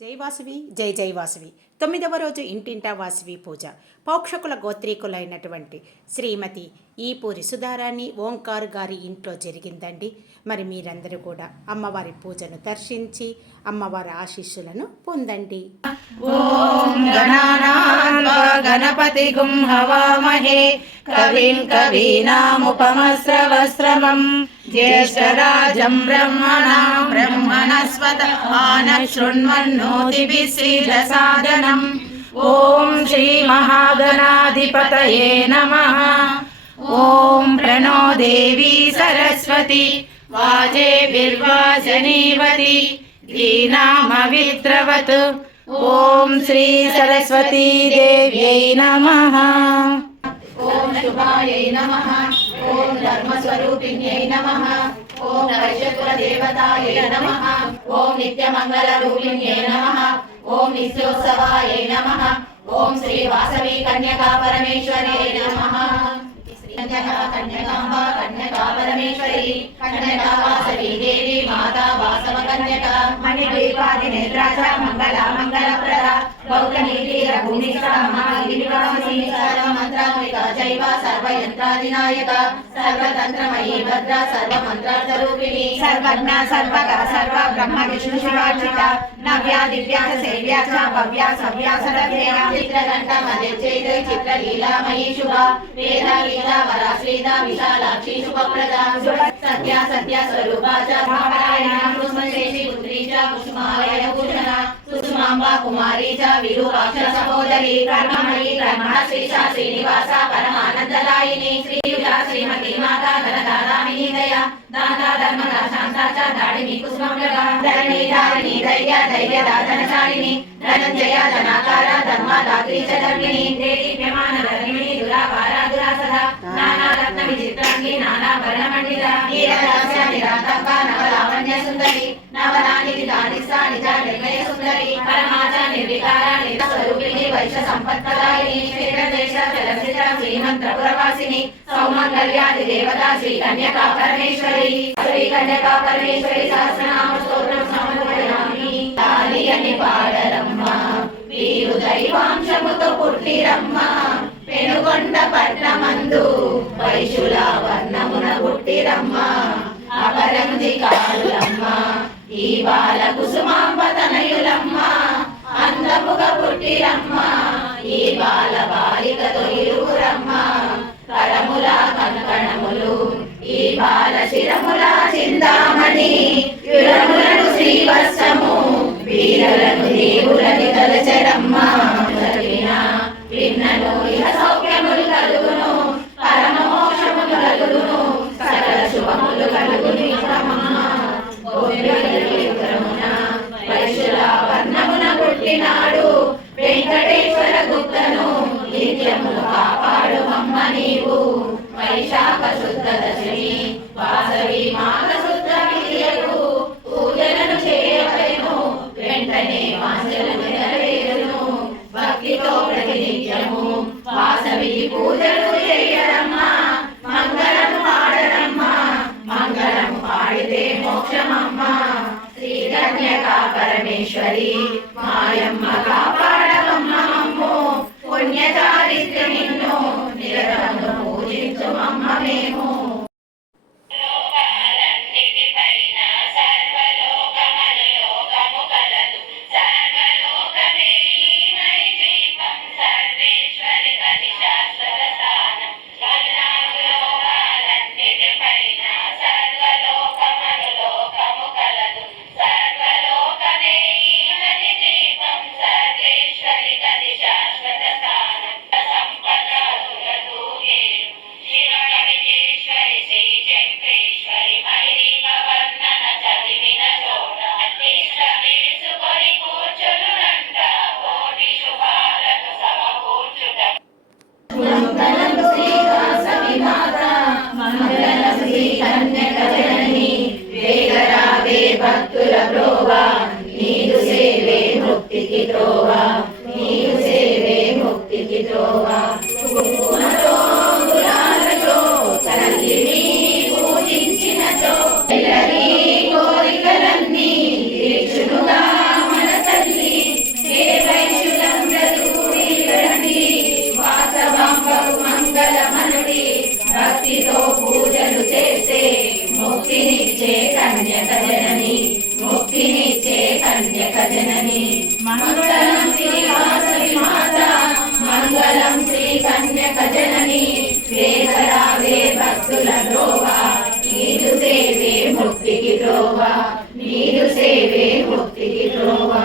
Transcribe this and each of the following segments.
జై వాసవి జై జై వాసవి. తొమ్మిదవ రోజు ఇంటింటా వాసవి పూజ. పౌక్షకుల గోత్రీకులైనటువంటి శ్రీమతి ఈపూరి సుధారాణి ఓంకార్ గారి ఇంట్లో జరిగిందండి. మరి మీరందరూ కూడా అమ్మవారి పూజను దర్శించి అమ్మవారి ఆశీస్సులను పొందండి. గణపతి ज्येष्ठराजम् ब्रह्मणाम् ब्रह्मणस्वत शृण्वन्नोतिभिः श्रीरसादनम् ॐ श्रीमहागणाधिपतये नमः ॐ प्रणो देवी सरस्वती वाजेभिर्वाजनीवति दीनामविद्रवत् ॐ श्री सरस्वती देव्यै नमः ॐ शुभायै नमः ఓం ధర్మస్వరూపిణ్యై నమ. ఓం నైషకుల దేవతాయై నమ. ఓం నిత్యమంగళ రూపిణ్యై నమ. ఓం నిత్యోత్సవాయై నమ. ఓం శ్రీ వాసవి కన్యకా పరమేశ్వరే నమ. కన్యకా కన్యకాంబ కన్యకా పరమేశ్వరి. కన్యకా వాసవి దేవి మాతా వాసవ కన్యక. మణిద్వీపాది నేత్రాచ మంగళ జైవ సర్వయంత్రాధినాయక సర్వతంత్రమయీ భద్ర సర్వమంత్రార్థ రూపిణి సర్వజ్ఞ సర్వగ సర్వ బ్రహ్మ విష్ణు శివార్చిత నవ్యా దివ్యా సేవ్యా చ భవ్యా సవ్యా సరవ్య చిత్రఘంట మధ్య చైత చిత్రలీలామయీ శుభ వేద గీత వర శ్రీద విశాలాక్షి శుభప్రద సత్య సత్య స్వరూప చ కుసుమాంబ కుమారి చ విరూపాక్ష సహోదరి కర్మమణి కర్మ శ్రీ శా శ్రీనివాస పరమానందదాయిని శ్రీయుజ శ్రీమతి మాతా గణదాదామిని దయ. దాతా ధర్మద శాంత చ దాడిని కుసుమప్రద ధరణి ధారిణి ధైర్య ధైర్య దాధనశాలిని ధనంజయ ధనాకార ధర్మ ధర్మదాత్రి చ ధర్మిణి. దేవి దేదీప్యమాన ధర్మిణి దురాభా విచిత్రాంగి నానా వర్ణమండిత నీరదాస్య నిరాతంబ నవలావణ్య సుందరి నవలానికి దానిస్తా నిజ నిర్ణయ సుందరి పరమాచ నిర్వికార స్వరూపిణి వైశ్య సంపత్పదాయిని క్షేత్రదేశ చలచిత్ర శ్రీమంత్రపురవాసిని సౌమంగళ్యాది దేవత శ్రీ కన్యకా పరమేశ్వరి శ్రీ కన్యకా పరమేశ్వరి సహస్రనామ స్తోత్రం సమర్పయామి. తాలి అని పాడరమ్మ వీరు దైవాంశముతో పుట్టిరమ్మ పెనుగొండ నందు వైశుల వర్ణమున పుట్టిరమ్మ. అపరంజి కాలులమ్మ ఈ బాల కుసుమాంబతనయులమ్మ. అందముగా పుట్టిరమ్మ. ఈ బాల బాలిక ఇరువురమ్మ కరముల కనకణములు ఈ బాల శిరముల చిందామణి యురములను శ్రీవత్సము వీరులను దేవులని తలచరమ్మ చదివిన విన్నను వైశాఖ శుద్ధ దశమి వాసవి మాఘ శుద్ధ విద్యకు పూజలను వెంటనే నెరవేరును. భక్తితో ప్రతినిత్యము వాసవి పూజలు చేయడమ్మా. మంగళము మంగళము పాడితే మోక్షమమ్మా. శ్రీ కన్యకా పరమేశ్వరి మాయమ్మ భక్తుల బ్రోవా నీదు సేవే ముక్తికి త్రోవా నీదు సేవే ముక్తికి త్రోవా. కుంకుమతో గులాలతో తల్లిని పూజించినతో ముక్తినిచ్చే కన్యక జనని ముక్తినిచ్చే కన్యక జనని మంగళం శ్రీ వాసవి మాత మంగళం శ్రీ కన్యక జనని వేదరావే భక్తుల ద్రోవా నీరు సేవే ముక్తికి ద్రోవా నీరు సేవే ముక్తికి ద్రోవా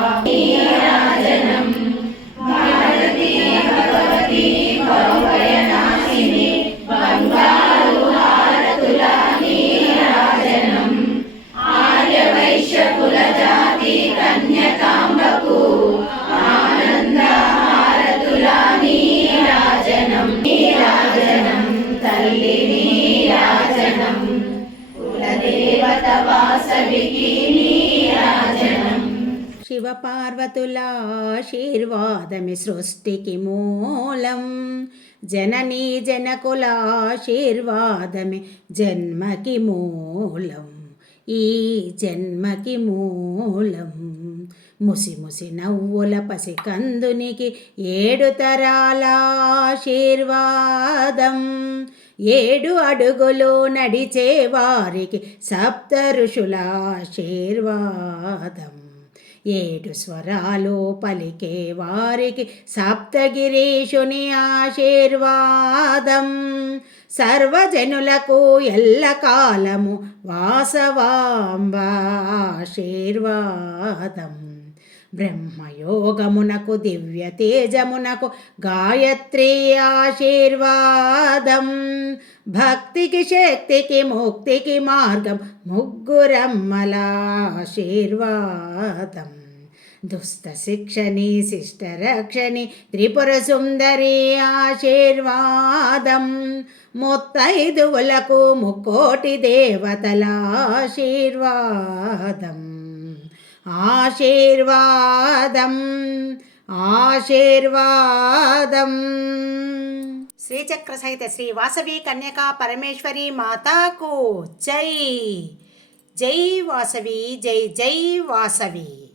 కులదేవత వాసవికి ఆశీర్వాదమి సృష్టికి మూలం. జననీ జనకుల ఆశీర్వాదమి జన్మకి మూలం. ఈ జన్మకి మూలం. ముసి ముసి నవ్వుల పసి కందునికి ఏడు తరాల ఆశీర్వాదం. ఏడు అడుగులు నడిచే వారికి సప్త ఋషుల ఆశీర్వాదం. ఏడు స్వరాలు పలికే వారికి సప్తగిరీషుని ఆశీర్వాదం. సర్వజనులకు ఎల్లకాలము వాసవాంబ ఆశీర్వాదం. బ్రహ్మయోగమునకు దివ్య తేజమునకు గాయత్రీ ఆశీర్వాదం. భక్తికి శక్తికి ముక్తికి మార్గం ముగ్గురమ్మల ఆశీర్వాదం. దుస్త శిక్షణి శిష్ట రక్షణి త్రిపుర సుందరి ఆశీర్వాదం. ముత్తైదువులకు ముక్కోటి దేవతల ఆశీర్వాదం. ఆశీర్వాదం ఆశీర్వాదం. శ్రీచక్ర సహిత శ్రీ వాసవి కన్యకా పరమేశ్వరి మాతాకు. జై జై వాసవి జై జై వాసవి.